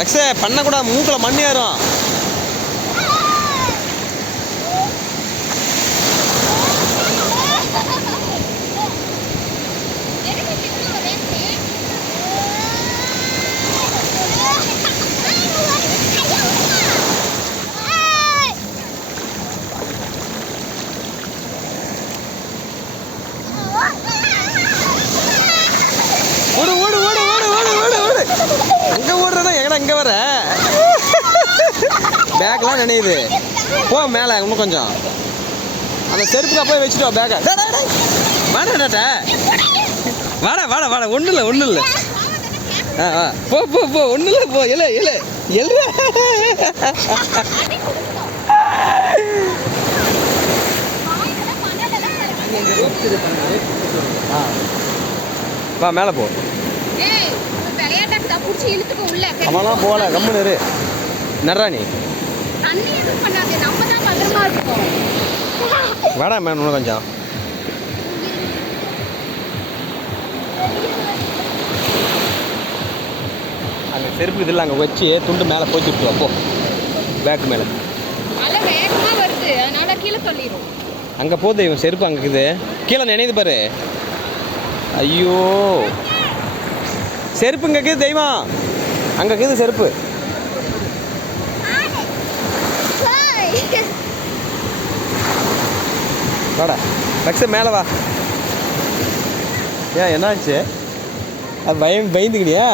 அக்ஸே பண்ணக்கூடாது, மூக்கில் மண் ஏறும். ஓடு ஓடு ஓடு ஓடு ஓடு ஓடு ஓடு. அங்கே ஓடுறதா எங்கடா இங்கே வர? பேக்கெலாம் நினையுது. போ மேலே இன்னும் கொஞ்சம். அந்த செருப்புக்கு அப்படியே வச்சுட்டு வா பேக்கை. வாடா டாட்டா, வாடா வாடா வாடா. ஒன்றும் இல்லை ஒன்றும் இல்லை. ஆ போ போ போ, ஒன்றும் இல்லை. போ இல்லை இல்லை எழு. வா மேலே போ. அவெல்லாம் போகல, கம்முன்னு இரு. நர்றா நீ. வாடா மேம் இன்னும் கொஞ்சம். அங்கே செருப்பு இதில் அங்கே வச்சு துண்டு மேலே போச்சு விட்டு அப்போ பேக்கு மேலே அங்கே போகுது. இவன் செருப்பு அங்கே இருக்குது, கீழே நினைது பாரு. ஐயோ செருப்பு இங்கே இருக்குது தெய்வம், அங்கே இருக்குது செருப்பு. வாடா லக்ஷ மேலே வா. ஏன் என்னாச்சு? அது பயந்துக்கினியா?